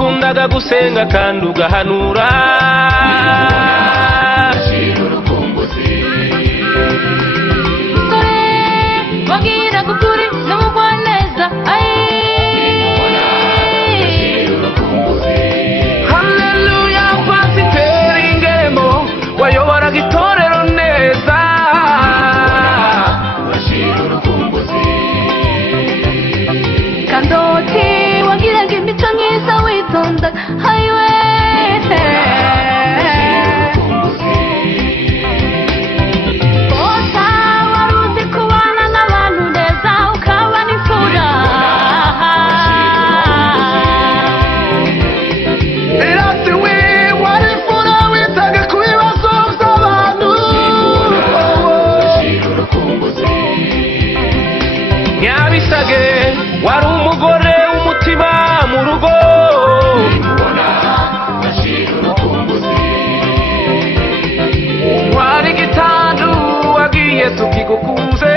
wakundaga gusenga kandi ugahanura wagira gukuri n'umugwaneza haleluya pasiteri ingemo wayoboraga itorero neza kandoti wagiraga imico myiza witonda hayiwe wari umugore w'umutima mu rugo wari gitandu wagiye tukigukunze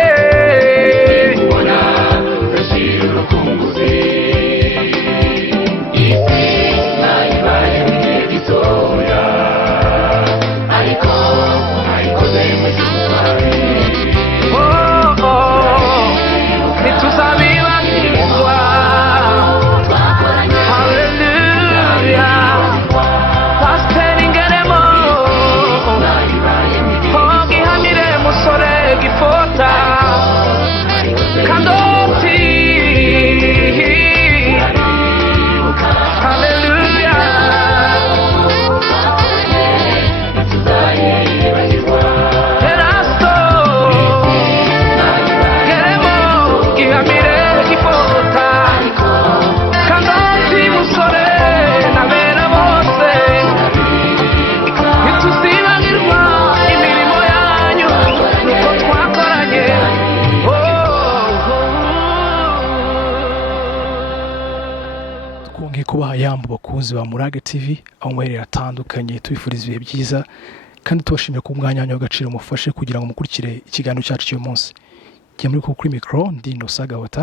kubaha yambo bakunzi ba Umurage TV aho muherera atandukanye tubifuriza ibihe byiza kandi tubashimira ku mwanya wanyu w'agaciro mufashe kugira ngo mukurikire ikiganiro cyacu cy'uyu munsi. Giye muri kuri micro ndi Nosaga Haut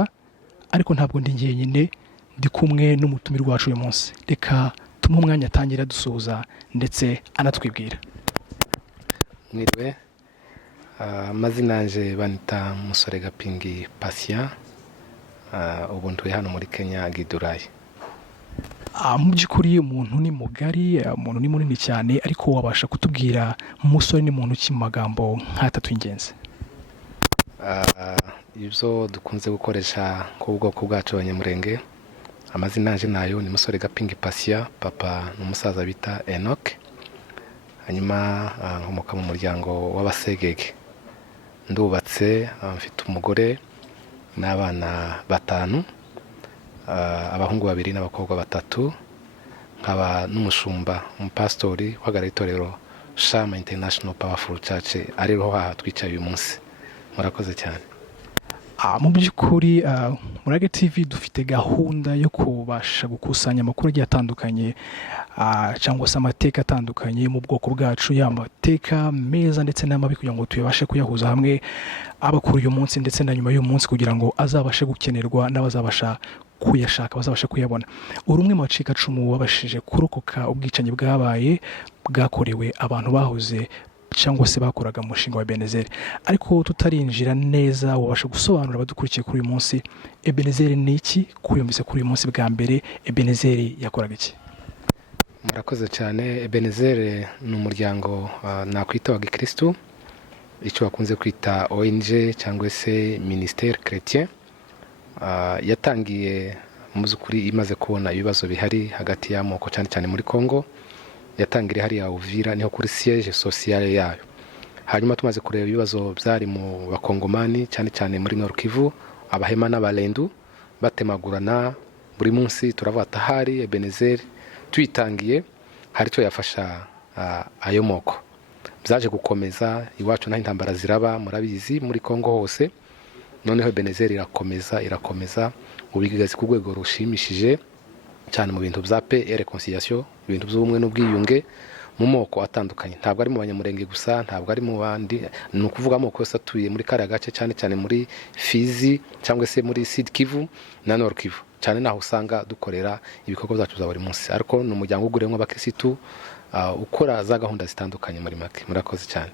ariko ntabwo ndi ngenyine ndi kumwe n'umutumirwa wacu uyu munsi. Reka tumuhe umwanya atangira dusuhuza ndetse anatwibwira. Mwiriwe amazina yanje banita Musore Gapingi Patient ubu ntuye hano muri Kenya Gidurayi. Mu by'ukuri umuntu ni mugari, umuntu ni munini cyane ariko wabasha kutubwira Musore ni muntu ki mu magambo nk'atatu y'ingenzi? Ibyo dukunze gukoresha ku bwoko bwacu abanyamurenge, amazina yanje nayo ni Musore Gapingi Patient, papa n'umusaza bita Enoch, hanyuma nkomoka mu muryango w'abasegege, ndubatse mfite umugore n'abana 5, abahungu 2 n'abakobwa 3, nkaba n'umushumba umupastori w'agara itorero Shama International Powerful Church ariho twicaye uyu munsi. Murakoze cyane. Mu by'ukuri Umurage TV dufite gahunda yo kubasha gukusanya amakuru agiye atandukanye cyangwa se amateka atandukanye mu bwoko bwacu, y'amateka meza ndetse n'amabi kugira ngo tuyabashe kuyahuza hamwe abakuru uyu munsi ndetse na nyuma y'uyu munsi kugira ngo azabashe gukenerwa n'abazabasha kuyashaka bazabasha kuyabona. Urumwe mu bacika cumu wabashije kurokoka ubwicanyi bwabaye bwakorewe abantu bahoze cyangwa se bakoraga umushinga wa Ebenezer, ariko tutarinjira neza wabasha gusobanura abadukurikiye kuri uyu munsi Ebenezer ni iki, kuyumvise kuri uyu munsi bwa mbere Ebenezer yakoraga iki? Murakoze cyane. Ebenezer ni umuryango nakwita wa Gikristo, icyo bakunze kwita ONG cyangwa se Ministère Chrétien. Yatangiye mu by'ukuri imaze kubona ibibazo bihari hagati y'amoko cyane cyane muri Congo. Yatangiriye hari ya Uvira niho kuri siège sociale yayo. Hanyuma tumaze kureba ibibazo byari mu bakongomani cyane cyane muri Nord Kivu, abahema n'abalendu batemagurana buri munsi, turavuga tahari Ebenezer tuyitangiye hari cyo yafasha ayo moko. Byaje gukomeza iwacu na intambara ziraba murabizi muri Congo hose. Noneho Ebenezer irakomeza ubigazi ku rwego rushimishije cyane mu bintu bya paix et réconciliation, ibintu by'ubumwe n'ubwiyunge mu moko atandukanye. Ntabwo ari mu banyamurenge gusa, ntabwo ari mu bandi, ni ukuvuga amoko yose atuye muri kariya gace cyane cyane muri Fizi cyangwa se muri Sud Kivu na Nord Kivu. cyane naho usanga dukorera ibikorwa byacu bya buri munsi, ariko ni umuryango uguriyemo abakirisitu ukora za gahunda zitandukanye muri make. Murakoze cyane.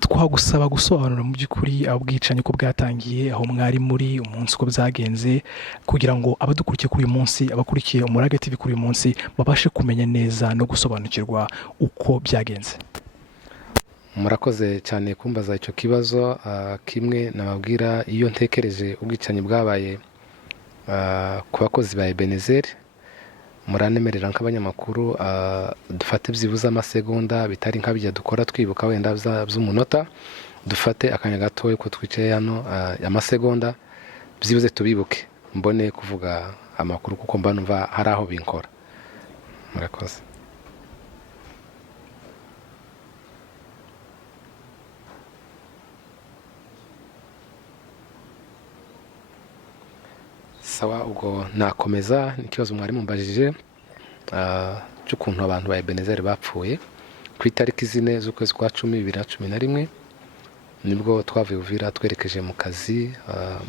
Twagusaba gusobanura mu by'ukuri ubwicanyi uko bwatangiye, aho mwari muri umunsi uko byagenze, kugira ngo abadukurikiye kuri uyu munsi, abakurikiye Umurage TV kuri uyu munsi babashe kumenya neza no gusobanukirwa uko byagenze. Murakoze cyane kumbaza icyo kibazo. Kimwe nababwira, iyo ntekereje ubwicanyi bwabaye ku bakozi ba Ebenezer, muranemerera nk'abanyamakuru dufate byibuze amasegonda bitari nk'abijya dukora twibuka wenda by'umunota, dufate akanya gatoya ko twicaye hano amasegonda byibuze tubibuke, mbone kuvuga amakuru kuko mba numva hari aho binkora. Murakoze. Sawa, ubwo nakomeza n'ikibazo mwari mumbajije cy'ukuntu abantu ba Ebenezer bapfuye ku itariki 4 z'ukwezi kwa 10 2011. Nibwo twavuye Uvira twerekeje mu kazi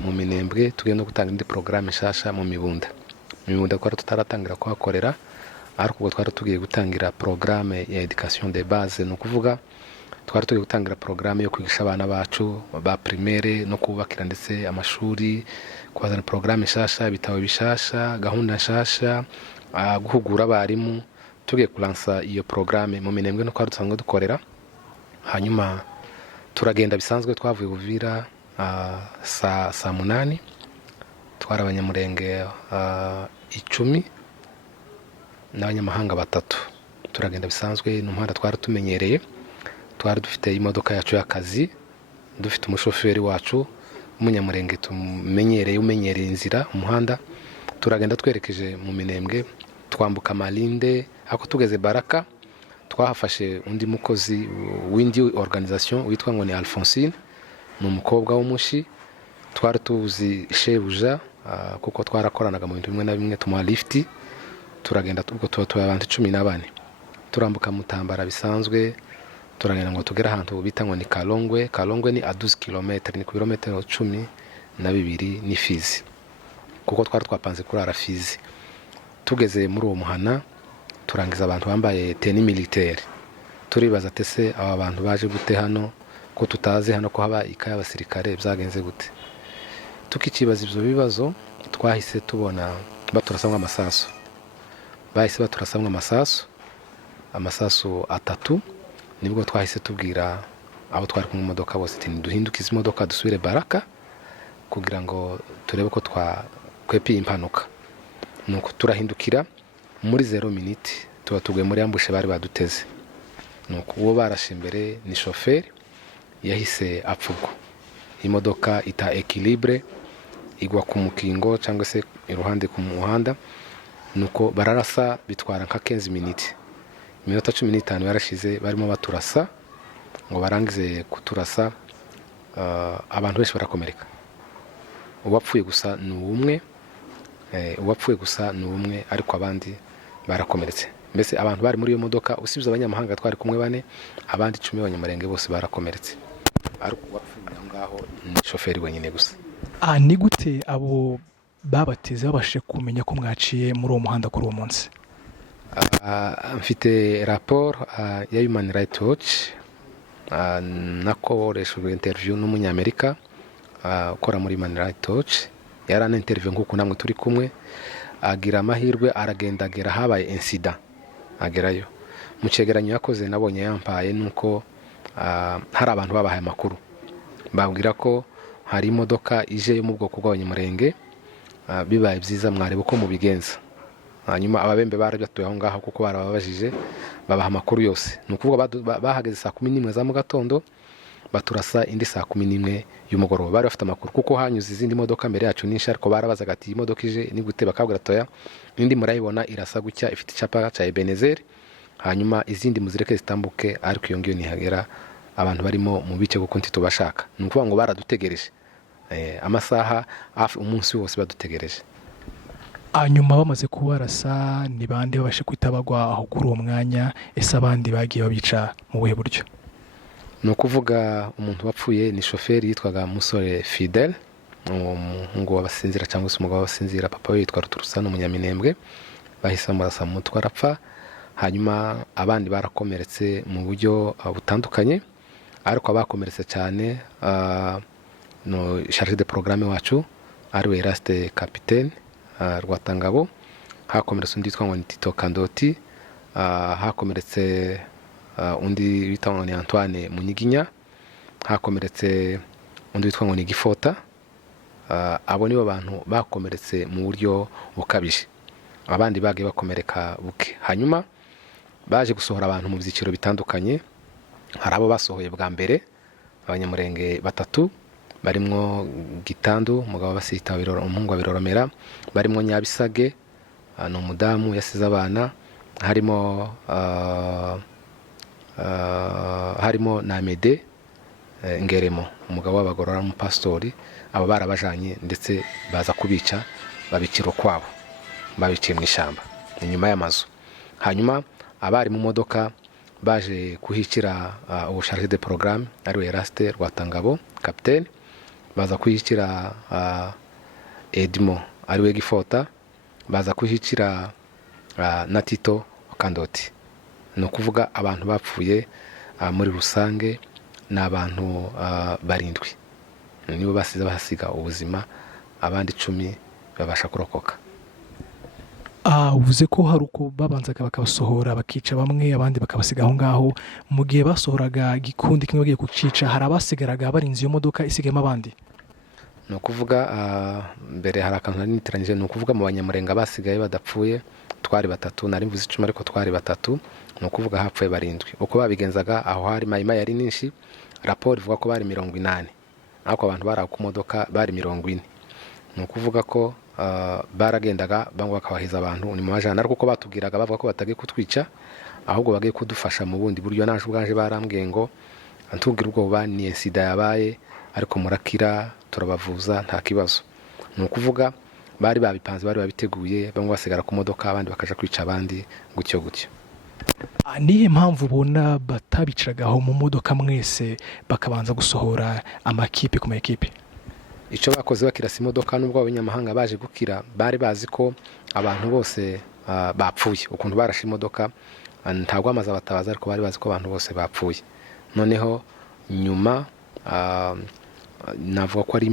mu Minembwe, tugiye no gutanga indi programme nshasha mu Mibunda. Twari tutaratangira kuhakorera, ariko ubwo twari tugiye gutangira programme ya education de base, no kuvuga twari tugiye gutangira programme yo kwigisha abana bacu ba primaire no kubakira ndetse amashuri, kwazana programme nshasha, ibitabo bishasha, gahunda nshasha, guhugura abarimu. Tugiye kulansa iyo programme mu Minembwe no kwari dusanzwe dukorera. Hanyuma turagenda bisanzwe, twavuye Uvira saa 8, twara abanyamurenge 10 n'abanyamahanga 3. Turagenda bisanzwe, n'umuhanda twari tumenyereye, twari dufite imodoka yacu y'akazi, dufite umushoferi wacu umunyamurenge umenyereye inzira umuhanda. Turagenda twerekeje mu Minembwe, twambuka Malinde, ako tugeze Baraka twahafashe undi mukozi w'indi organisation witwa ngo ni Alphonsine, ni umukobwa w'umushi. Twari tuzi shebuja kuko twarakoranaga mu bintu bimwe na bimwe, tumuha lift. Turagenda ubwo tuba abantu 14, turambuka Mutambara bisanzwe, turagenda ngo tugera ahantu bita ngo ni Kalongwe. Kalongwe ni 12 km, ni ku birometero 12 ni Fizi, kuko twari twapanze kurara Fizi. Tugeze muri uwo muhana, turangiza abantu bambaye teni militaire. Turibaza tese aba bantu baje gute hano, ko tutazi hano ko haba ikaya abasirikare, byagenze gute? Tukikibaza ibyo bibazo, twahise tubona baturasamwa amasasu. Bahise baturasamwa amasasu 3. Nibwo twahise tubwira abo twari ku modoka bose ati duhindukize imodoka dusubire Baraka kugira ngo turebe ko twakwepiye impanuka. Nuko turahindukira muri 0 minute tuba tuguye muri ambushe bari baduteze. Nuko uwo barashe imbere ni chauffeur, yahise apfugwa. Imodoka ita equilibre igwa ku mukingo cyangwa se iruhande ku muhanda. Nuko bararasa bitwara nka 15 minutes. Iminota 15 yarashize barimo baturasa, ngo barangize kuturasa abantu benshi barakomereka. Uwapfuye gusa ni umwe, ariko abandi barakomeretse. Mbese abantu bari muri iyo modoka usibye abanyamahanga twari kumwe 4, abandi 10 abanyamurenge bose barakomeretse, ariko uwapfuye ngaho ni chauffeur wenyine gusa. Ni gute abo babateze babashe kumenya ko mwaciye muri uwo muhanda kuri uwo munsi? Mfite rapport ya Human Rights Watch, nakoreshejwe interview n'umunyamerika ukora muri Human Rights Watch. Yarana interview nk'uko namwe turi kumwe, agira amahirwe aragenda agera habaye incident, agerayo. Mu cegeranyo yakoze nabonye yampaye nuko hari abantu babahaye amakuru, babwira ko hari imodoka ije yo mu bwoko bw'abanyamurenge, bibaye byiza mwarebe ko mubigenza. Hanyuma ababembe barabyatuye aho ngaho kuko barababajije, babaha amakuru yose. Nukuvuga bahageze saa 11 za mu gatondo, baturasa indi saa 11 y'umugoroba. Bari bafite amakuru kuko hanyuze izindi modoka mbere yacu n'inshi, ariko barabazaga ati imodoka ije ni gute, bakabwira toya indi murayibona irasa gutya, ifite icyapa cya Ebenezer, hanyuma izindi muzireke zitambuke, ariko iyo ngiyo nihagera abantu barimo mu bice kuko ntitubashaka. Nukuvuga ngo baradutegereje amasaha hafi umunsi wose badutegereje. Hanyuma bamaze kubarasa, ni bande babashe kwitabagwa aho kuri uwo mwanya? Ese abandi bagiye babica mu buhe buryo? Nukuvuga umuntu wapfuye ni chauffeur yitwaga Musore Fidel, umuhungu w'abasinzira cyangwa se umugabo w'abasinzira, papa we yitwa Ruturusano Munyaminembwe, bahise bamurasa mu mutwe arapfa. Hanyuma abandi barakomeretse mu buryo butandukanye, ariko abakomeretse cyane no charge de programme wacu ariwe Eraste Capitaine Rwatangabo, hakomeretse undi witwa ngo ni Tito Kandoti, hakomeretse undi witwa ngo ni Antoine Munyiginya, hakomeretse undi witwa ngo ni Gifota. Abo nibo bantu bakomeretse mu buryo bukabije, abandi bagiye bakomereka buke. Hanyuma baje gusohora abantu mu byiciro bitandukanye. Hari abo basohoye bwa mbere, abanyamurenge 3 barimo Gitandu, umugabo basita umuhungu wa Biroromera, barimo Nyabisage no umudamu yasize abana, harimo na Mede Ngeremo, umugabo w'abagorora mu pastori. Abo barabajanye ndetse baza kubica, babikiro kwabo, babiciye mu ishamba inyuma y'amazu. Hanyuma abari mu modoka baje kuhikira ubu charge de programme ariwe Eraste Rwatangabo Capitaine, baza kuhikira Edmo ariwe Gifota, baza kuhikira na Tito Kandoti. No kuvuga abantu bapfuye muri rusange n'abantu 7 nibo basize bahasiga ubuzima, abandi 10 babasha kurokoka. Uvuze ko hari uko babanzaga bakabasohora bakica bamwe, abandi bakabasiga aho ngaho. Mu gihe basohoraga gikundi kimwe bagiye kucica, hari abasigaraga barinze iyo modoka isigayemo abandi? No kuvuga mbere hari akantu nanitiranyije, no kuvuga mu banyamurenga basigaye badapfuye twari 3, nari mvuze 10 ariko twari 3, no kuvuga hapfuye 7. Uko babigenzaga aho hari mayima yari ninshi, raporo ivuga ko bari 80, ariko abantu bari ku modoka bari 40. No kuvuga ko baragendaga bangwa bakabahiza abantu ni mu majana, ariko ko batubwiraga bavuga ko batagiye kutwica, ahubwo bagiye kudufasha mu bundi buryo. Naje ubwanje barambwiye ngo antubwira ubwo bani insida yabaye, ariko murakira turabavuza nta kibazo. Ni ukuvuga bari babipanze, bari babiteguye, bamwe basigara ku modoka, abandi bakaja kwica abandi gutyo. Nihe mpamvu ubona batabiciragaho mu modoka mwese bakabanza gusohora amakipe ku makipe? Icyo bakoze bakirasa imodoka, nubwo abanyamahanga baje gukira, bari bazi ko abantu bose bapfuye. Ukuntu barashe imodoka ntabwo amaze abatabaza, ariko bari bazi ko abantu bose bapfuye. Noneho nyuma navuga ko ari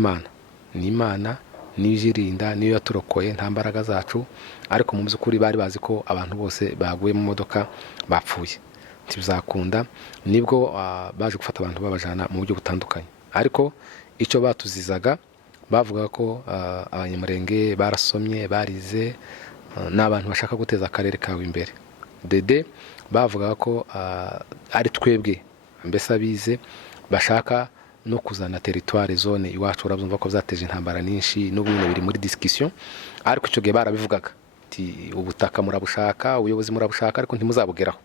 Imana nijirinda, niyo yaturokoye, nta mbaraga zacu, ariko mu by'ukuri bari bazi ko abantu bose baguye mu modoka bapfuye. Tibizakunda, nibwo baje gufata abantu babajana mu buryo butandukanye. Ariko icyo batuzizaga bavuga ko abanyamurenge barasomye, barize, n'abantu bashaka guteza akarere kawe imbere. Dede bavuga ko ari twebwe mbese abize bashaka no kuzana territoire zone iwacu. Urabumva ko byateje intambara nyinshi, n'ubumwe biri muri discussion, ariko icyo gihe barabivugaga ati ubutaka murabushaka, ubuyobozi murabushaka, ariko ntimuzabugeraho.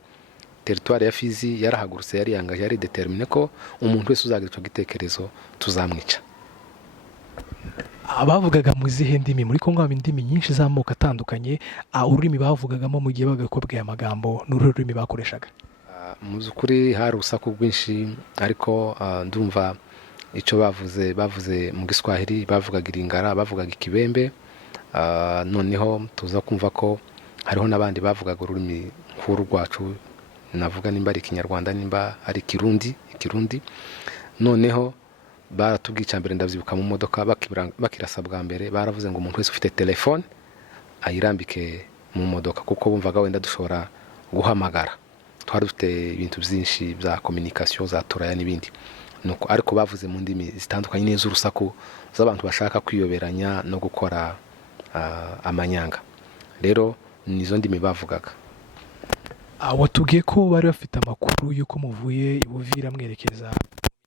Territoire ya Fizi yarahagurutse, yari yangaje, yari determine ko umuntu wese uzagira icyo gitekerezo tuzamwica. Abavugaga mu zihe ndimi? Muri Kongo haba indimi nyinshi z'amoko atandukanye. Ururimi bavugagamo mu gihe bagakobwa amagambo n'ururimi bakoreshaga? Mu by'ukuri hari urusaku rwinshi, ariko ndumva icyo bavuze mu Giswahili bavugaga Iringara, bavugaga Ikibembe. Noneho tuza kumva ko hariho n'abandi bavugaga ururimi nk'uru rwacu, navuga nimba ari Kinyarwanda, nimba ari Kirundi. Noneho baratubwica mbere, ndabyibuka mu modoka bakirasa bwa mbere, baravuze ngo umuntu wese ufite telefone ayirambike mu modoka, kuko bumvaga wenda dushobora guhamagara. Twari dufite ibintu byinshi bya communication za turaya n'ibindi. Nuko ariko bavuze mu ndimi zitandukanye neza, urusaku z'abantu bashaka kwiyoberanya no gukora amanyanga. Rero nizo ndimi bavugaga. Watubwiye ko bari bafite amakuru y'uko muvuye ibuvira mwerekeza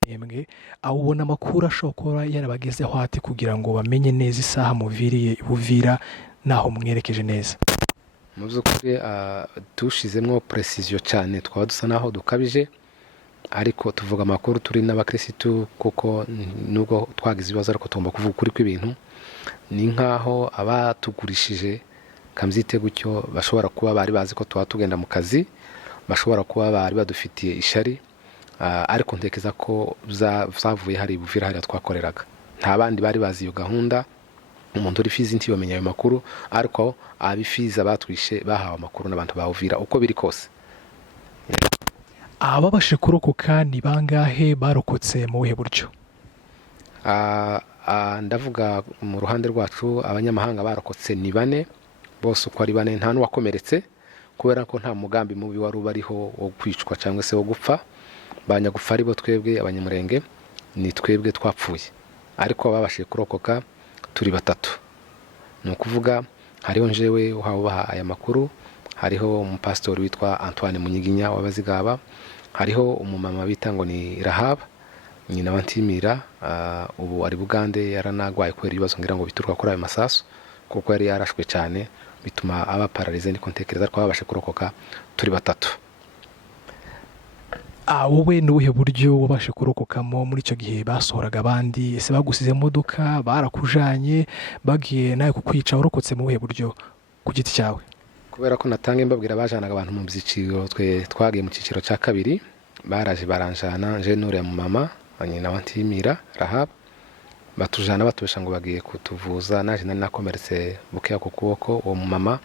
Minembwe. Ubona amakuru ashobora kuba yarabagezeho ati kugira ngo bamenye neza isaha muviriye ibuvira naho mwerekeje neza? Mu by'ukuri tushizemo precision cyane, twaba dusa naho dukabije, ariko tuvuga amakuru turi n'abakirisitu, kuko nubwo twagize ibibazo ariko tugomba kuvuga ukuri kw'ibintu. Ni nkaho abatugurishije kamzite gutyo bashobora kuba bari bazi ko tuba tugenda mu kazi, bashobora kuba bari badufitiye ishari, ariko ntekeza ko zavuye hari ibuvira hari twakoreraga. nta bandi bari bazi iyo gahunda. Umuntu uri Fizi ntibamenya ayo makuru, ariko abifiza batwishe bahawe amakuru n'abantu ba Uvira uko biri kose. ababashe kurokoka ni bangahe, barokotse mu buhe buryo? Ndavuga mu ruhande rwacu abanyamahanga barokotse ni 4, bose uko ari 4 nta n'uwakomeretse, kubera ko nta mugambi mubi wari ubariho wo kwicwa cyangwa se wo gupfa. Banyagupfa ari bo twebwe abanyamurenge, ni twebwe twapfuye, ariko ababashe kurokoka turi 3. Ni ukuvuga hariho njewe uhabaha aya makuru, hariho umupastori witwa Antoine Munyiginya w'Abazigaba, hariho umumama bita ngo ni Rahab nyina wantimira, ubu ari Bugande, yaranagwaye kubera ibibazo ngira ngo bituruka kuri ayo masasu, kuko yari yarashwe cyane bituma aba paralize. Niko ntekereza ko babashe kurokoka turi 3. Wowe ni ubuhe buryo wabashe kurokokamo muri icyo gihe basohoraga abandi? Ese bagusize mu modoka, barakujanye, bagiye nawe kukwica? Warokotse mu buhe buryo ku giti cyawe? Kubera ko natange mbabwira bajanaga abantu mu byiciro, twe twagiye mu cyiciro cya 2, baraje baranjana nje nure mu mama nyina wantimira Rahab, batujana batubesha ngo bagiye kutuvuza. Naje nari nakomeretse bukeya ku kuboko. Uwo mama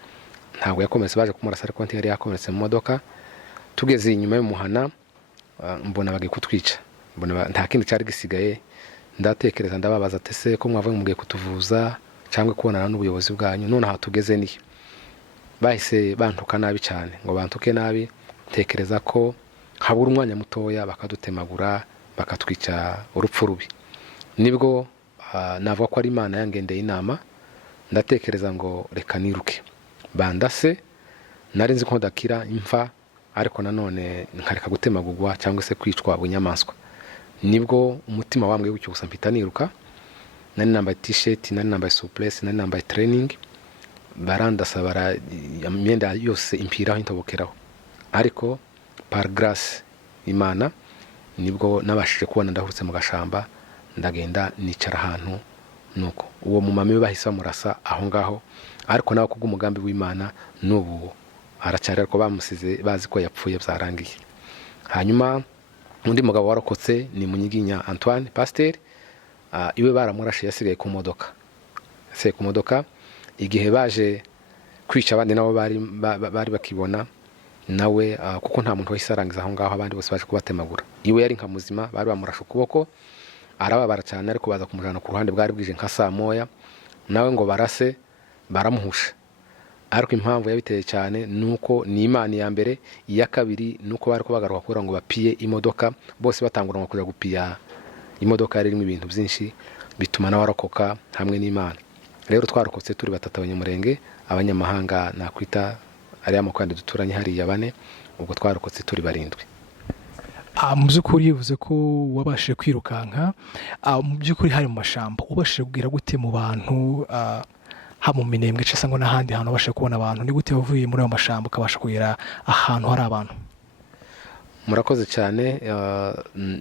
ntabwo yakomeretse, baje kumurasa ariko yari yakomeretse mu modoka. Tugeze inyuma y'umuhana mbona bagiye kutwica, mbona nta kindi cyari gisigaye. Ndatekereza ndababaza tese ko mwavuye mugiye kutuvuza cyangwa kubonana n'ubuyobozi bwanyu, none aha tugeze ni bahise bantuka nabi cyane, ngo bantuke nabi. Tekereza ko habura umwanya mutoya bakadutemagura bakatwica urupfu rubi. Nibwo navuga ko ari Imana yangendeye inama, ndatekereza ngo reka niruke bandase. Nari nzi ko ndakira imfa, ariko nanone nkareka gutemagurwa cyangwa se kwicwa bunyamaswa. Nibwo umutima wambwe gucyo gusa mpita niruka. Nari nambaye t-shirt, nari nambaye souplesse, nari nambaye training, barandasa bara imyenda yose impiraho intobokeraho, ariko par grâce Imana nibwo nabashije kubona ndahurutse mu gashamba, ndagenda nicara ahantu. Nuko uwo mumami bahise bamurasa aho ngaho, ariko nawe kubw'umugambi w'Imana n'ubu aracyari, ariko bamusize bazi ko yapfuye byarangiye. Hanyuma undi mugabo warokotse ni Munyiginya Antoine pasteur, iwe baramurashe yasigaye ku modoka. Igihe baje kwica abandi nabo bari bakibona nawe, kuko nta muntu wahise arangiza aho ngaho, abandi bose baje kubatemagura. Iwe yari nka muzima, bari bamurashe ukuboko, arababara cyane, ariko baza kumujana ku ruhande, bwari bwije nka saa moya, nawe ngo barase baramuhusha. Ariko impamvu yabiteye cyane nuko ni Imana ya mbere, iya kabiri nuko bari kubagaruka kura ngo bapiye imodoka, bose batangura kuja gupiya imodoka yari irimo ibintu byinshi, bituma nawarokoka hamwe n'Imana. Rero twarokotse turi 3 abanyamurenge, abanyamahanga nakwita ari amakwande duturanye hariya 4, ubwo twarokotse turi 7. Mu by'ukuri uvuze ko wabashe kwirukanka, mu by'ukuri hari mu mashamba, ubashe kubwira gute mu bantu ha mu Minembwe cyangwa ngo n'ahandi hantu wabashe kubona abantu? Ni gute wavuye muri ayo mashamba ukabasha kugera ahantu hari abantu? Murakoze cyane.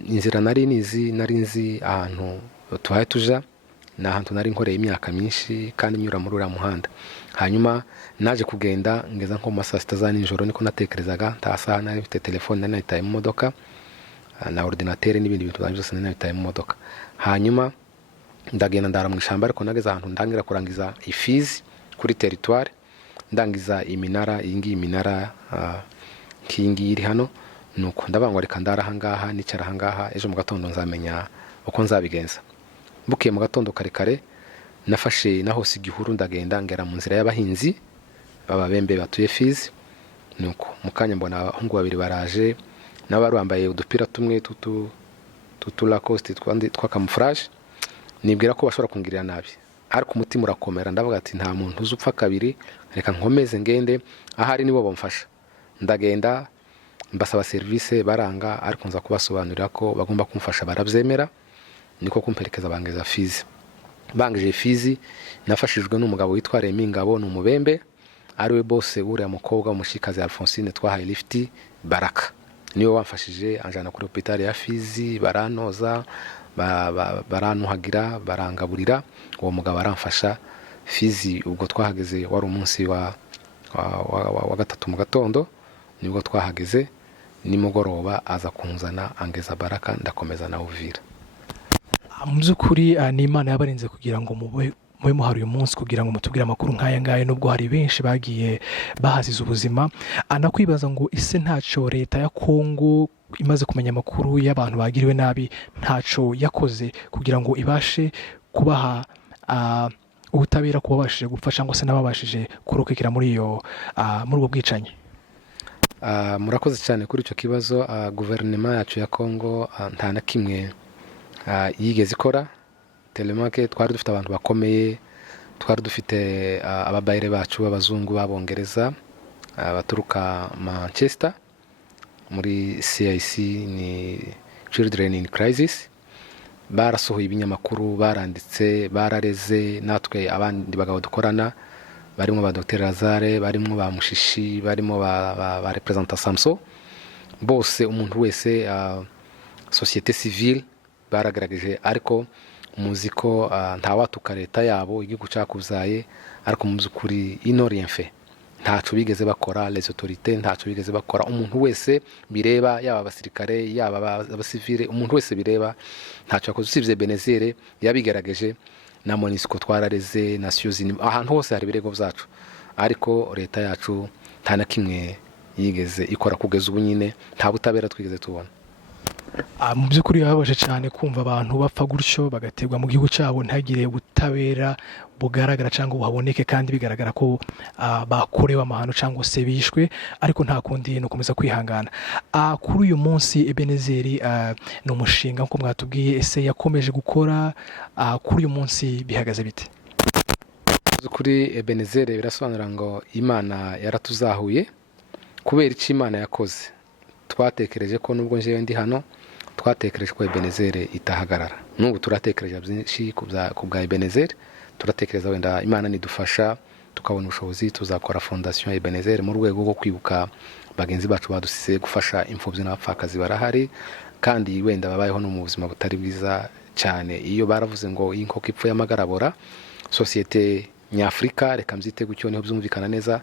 Inzira nari nzi ahantu tuhaye tuja, ni ahantu nari nkoreye imyaka myinshi kandi nyura muri uriya muhanda. Hanyuma naje kugenda ngeza nko mu masaa 6 za nijoro, niko natekerezaga. Ntasaha nari mfite telefone, nari nayitaye mu modoka na ordinateur n'ibindi bintu byose nari nayitaye mu modoka. Hanyuma ndagenda ndara mu ishamba, ariko nageze ahantu ndangira kurangiza Fizi kuri territoire, ndangiza iminara, iyi minara kingi iri hano. Nuko ndabangwa reka ndara ahangaha, nicara ahangaha, ejo mu gatondo nzamenya uko nzabigenza. Bukiye mu gatondo kare nafashe nahose igihuru, ndagenda ngera mu nzira y'abahinzi b'ababembe batuye Fizi. Nuko mukanya mbona abahungu 2 baraje, nabo bambaye udupira tumwe tutu Lacoste twa camouflage. Nibwira ko bashobora kungirira nabi, ariko umutima urakomera, ndavuga ati nta muntu uzupfa kabiri, reka nkomeze ngende, ahari nibo bamfasha. Ndagenda mbasaba service baranga, ariko nza kubasobanurira ko bagomba kumfasha, barabyemera. Niko kumperekeza bangeza Fizi. Bangije Fizi nafashijwe n'umugabo witwa Remi Ngabo, n'umubembe, ariwe bose uriya mukobwa umushikazi Alphonsine twahaye lifti Baraka, niwe wamfashije anjana kuri hôpital ya Fizi, baranoza baranuhagira, barangaburira. Uwo mugabo aramfasha. Fizi ubwo twahageze wari umunsi wa 3 mu gatondo, nibwo twahageze. Nimugoroba aza kunzana angeza Baraka, ndakomeza na Uvira. mu by'ukuri ni Imana yabarinze kugira ngo mube muhari uyu munsi kugira ngo mutubwire amakuru nk'aya ngaya, nubwo hari benshi bagiye bahaziza ubuzima. Anakwibaza ngo ise ntacyo leta ya Kongo imaze kumenya amakuru y'abantu bagiriwe nabi ntacyo yakoze kugira ngo ibashe kubaha ubutabera kuba babashije gupfa cyangwa se n'ababashije kurokekera muri ubwo bwicanyi. Murakoze cyane kuri icyo kibazo. Guverinoma yacu ya Kongo nta na kimwe yigeze ikora. Telemake twari dufite abantu bakomeye, twari dufite ababayire bacu b'abazungu b'abongereza baturuka Manchester muri CIC ni Children in Crisis. Barasohoye ibinyamakuru, baranditse, barareze, natwe abandi bagabo dukorana barimo ba Dr Lazare, barimo ba Mushishi, barimo ba representant Samso, bose umuntu wese société civile baragaragaje. Ariko muziko ntawatuka leta yabo igihugu cyakuzaye, ariko mu by'ukuri ino rien fait, ntacyo bigeze bakora. Les autorités ntacyo bigeze bakora. Umuntu wese bireba, yaba abasirikare yaba abasivile, umuntu wese bireba ntacyo yakoze usibye Benezere yabigaragaje na Monisco twarareze na Siozini, ahantu hose hari birego byacu, ariko leta yacu nta na kimwe yigeze ikora kugeza ubu. Nyine nta butabera twigeze tubona. Mu by'ukuri yababaje cyane kumva abantu bapfa gutyo bagategwa mu gihugu cyabo ntagire ubutabera bugaragara cyangwa buhaboneke, kandi bigaragara ko bakorewe amahano cyangwa se bishwe, ariko nta kundi no komeza kwihangana. Kuri uyu munsi Ebenezeri ni umushinga nk'uko mwatubwiye, ese yakomeje gukora kuri uyu munsi bihagaze bite? Kuri Ebenezeri birasobanura ngo Imana yaratuzahuye. Kubera icyo Imana yakoze, twatekereje ko nubwo njewe ndi hano, twatekereje ko Ebenezeri itahagarara. N'ubu turatekereje byinshi ku bwa Ebenezeri. Turatekereza wenda Imana nidufasha tukabona ubushobozi tuzakora fondation Ebenezeri mu rwego rwo kwibuka bagenzi bacu badusize, gufasha imfubyi n'abapfakazi barahari, kandi wenda babayeho no mu buzima butari bwiza cyane. Iyo baravuze ngo inkoko ipfuye amagarabora, société nyafrika reka mzite gutyo niho byumvikana neza.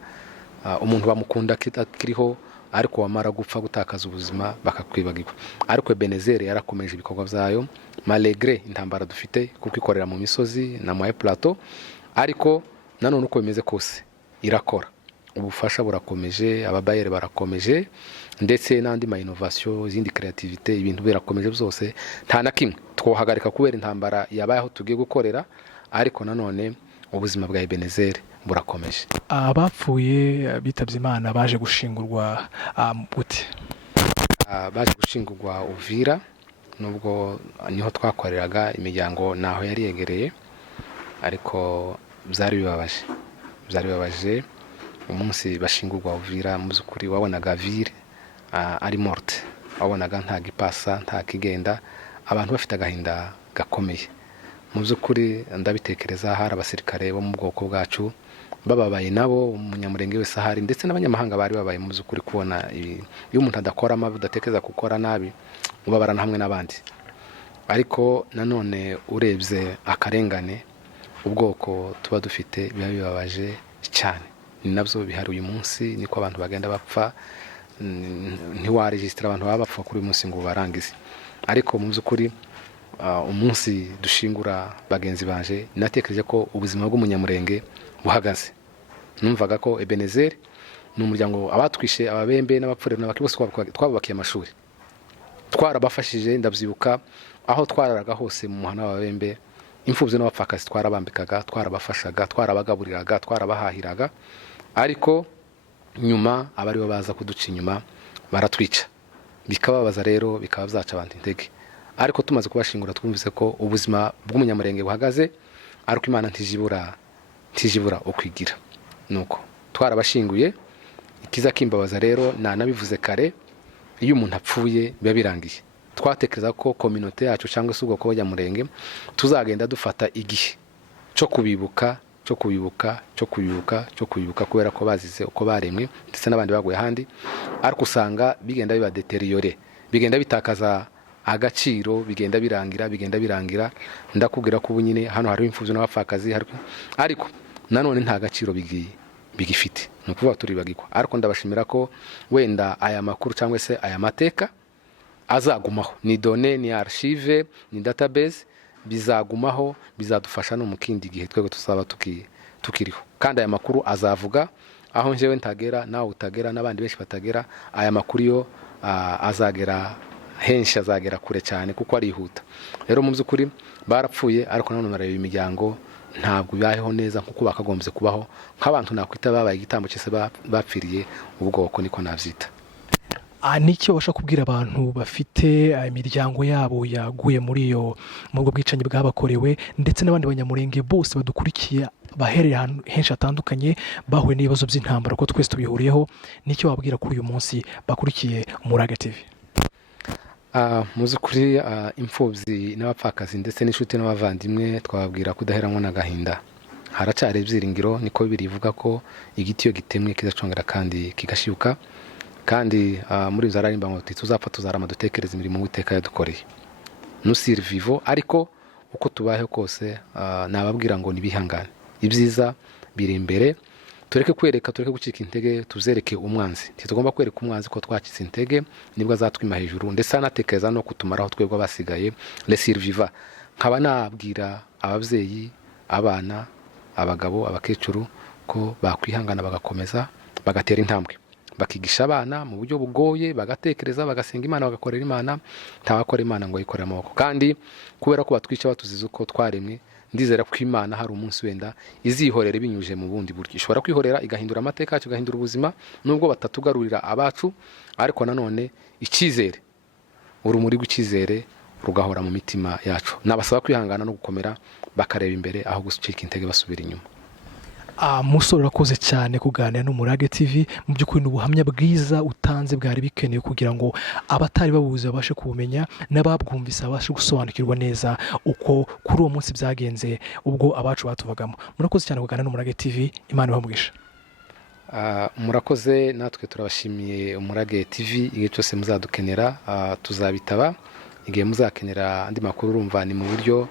Umuntu bamukunda kiriho, ariko wamara gupfa gutakaza ubuzima bakakwibagirwa. Ariko Ebenezeri yarakomeje ibikorwa byayo malgré intambara dufite, kuko ikorera mu misozi na mu Plateaux, ariko nanone uko bimeze kose irakora. Ubufasha burakomeje, ababayere barakomeje, ndetse n'andi ma innovation, izindi creativité, ibintu birakomeje byose. Nta na kimwe twohagarika kubera intambara yabayeho tugiye gukorera, ariko nanone ubuzima bwa Ebenezeri burakomeje. Abapfuye bitabye Imana baje gushingurwa gute? Baje gushingurwa Uvira, nubwo niho twakoreraga, imiryango naho yari yegereye, ariko byari bibabaje. Umunsi bashingurwa Uvira, mu by'ukuri wabonaga ville ari morte, wabonaga nta gipasa nta kigenda, abantu bafite agahinda gakomeye. Mu by'ukuri ndabitekereza, hari abasirikare bo mu bwoko bwacu bababaye nabo, umunyamurenge wese ahari, ndetse n'abanyamahanga bari babaye. Mu by'ukuri kubona iyo umuntu adakora amabi, udatekereza gukora nabi, ubabarana hamwe n'abandi. Ariko nanone urebye akarengane ubwoko tuba dufite biba bibabaje cyane. Ni nabyo bihari uyu munsi, niko abantu bagenda bapfa. Ntiwaregistra abantu baba bapfa kuri uyu munsi ngo barangize. Ariko mu by'ukuri umunsi dushingura bagenzi banje, natekereje ko ubuzima bw'umunyamurenge buhagaze. Numvaga ko Ebenezeri ni umuryango abatwishe, ababembe n'abapfurero n'abakibose twabubakiye amashuri, twarabafashije. Ndabyibuka aho twararaga hose mu muhana w'ababembe, imfubyi n'abapfakazi twarabambikaga, twarabafashaga, twarabagaburiraga, twarabahahiraga. Ariko nyuma abari baza kuduca inyuma baratwica, bikababaza rero, bikaba byaca abantu intege. Ariko tumaze kubashingura twumvise ko ubuzima bw'umunyamurenge buhagaze, ariko Imana ntijibura ukwigira. Nuko twarabashinguye. Ikiza kimbabaza rero, nabivuze kare, iyo umuntu apfuye biba birangiye. Twatekereza ko communauté yacu cyangwa se ubwoko bw'abanyamurenge tuzagenda dufata igihe cyo kubibuka kubera ko bazize uko baremwe, ndetse n'abandi baguye ahandi. Ariko usanga bigenda biba deterioré, bigenda bitakaza agaciro, bigenda birangira. Ndakubwira ko ubu nyine hano hari imfubyi n'abapfakazi, ariko nanone nta gaciro bigifite. Ni ukuvuga turibagirwa. Ariko ndabashimira ko wenda aya makuru cyangwa se aya mateka azagumaho. Ni données, ni archive, ni database bizagumaho bizadufasha no mu kindi gihe twego tuzaba tukiriho kandi aya makuru azavuga aho njewe ntagera nawe utagera n'abandi benshi batagera aya makuru yo azagera henshi azagera kure cyane kuko arihuta rero mu by'ukuri barapfuye ariko none nareba imiryango ntabwo bibayeho neza nkuko bakagombye kubaho nk'abantu nakwita babaye igitambo cyese bapfiriye ubwoko niko navyita. Nicyo basha kubwira abantu bafite imiryango yabo yaguye muri ubwo bwicanyi bwabakorewe ndetse n'abandi banyamurenge bose badukurikiye bahereye henshi hatandukanye bahuye n'ibibazo by'intambara ko twese tubihuriyeho nicyo wabwira kuri uyu munsi bakurikiye Umurage TV? Muzukuri imfubyi n'abapfakazi ndetse n'inshuti n'abavandimwe twababwira kudaheranwa n'agahinda haracari ibyiringiro niko birivuga ko igiti yo gitemwe kizacongera kandi kigashibuka kandi muri zararimba ngo tuzapfa tuzarama dutekereza imirimo witeka yadukoreye nusir vivo ariko uko tubayeho kose nababwira ngo nibihangane ibyiza biri imbere tureke gucika intege tuzereke umwanzi tugomba kwereka umwanzi ko twakitse intege nibwo azatwima hejuru ndetse anatekereza no kutumaraho twebwe abasigaye lesir viva nkaba nabwira ababyeyi abana abagabo abakecuru ko bakwihangana bagakomeza bagatera intambwe bakigisha abana mu buryo bugoye bagatekereza bagasenga Imana bagakorera Imana ntabakora Imana ngo yikorere amaboko kandi kubera ko batwica batuziza uko twaremwe ndizera ko Imana hari umunsi wenda izihorera binyuje mu bundi buryo ishobora kwihorera igahindura amateka yacu igahindura ubuzima nubwo batatugarurira abacu ariko nanone icyizere urumuri rw'ikizere rugahora mu mitima yacu nabasaba kwihangana no gukomera bakareba imbere aho gucika intege basubira inyuma. Musore urakoze cyane kuganira n'Umurage TV mu by'ukuri n'ubuhamya bwiza utanze bwari bikenewe kugira ngo abatari babuze babashe kubumenya n'ababwumvise babashe gusobanukirwa neza uko kuri uwo munsi byagenze ubwo abacu batuvagamo. Murakoze cyane kuganira n'Umurage TV, Imana ibamwisha. Murakoze natwe turabashimiye Umurage TV igihe cyose muzadukenera tuzabitaba igihe muzakenera andi makuru urumva ni mu buryo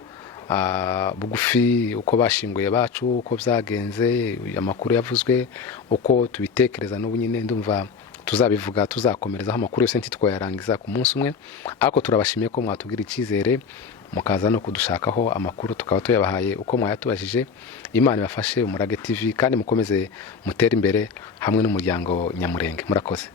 bugufi uko bashinguye bacu uko byagenze amakuru yavuzwe uko tubitekereza n'ubu nyine ndumva tuzabivuga tuzakomerezaho amakuru yose ntitwayarangiza ku munsi umwe ariko turabashimiye ko mwatubwira icyizere mukaza no kudushakaho amakuru tukaba tuyabahaye uko mwayatubajije. Imana ibafashe Umurage TV kandi mukomeze mutere imbere hamwe n'umuryango Nyamurenge. Murakoze.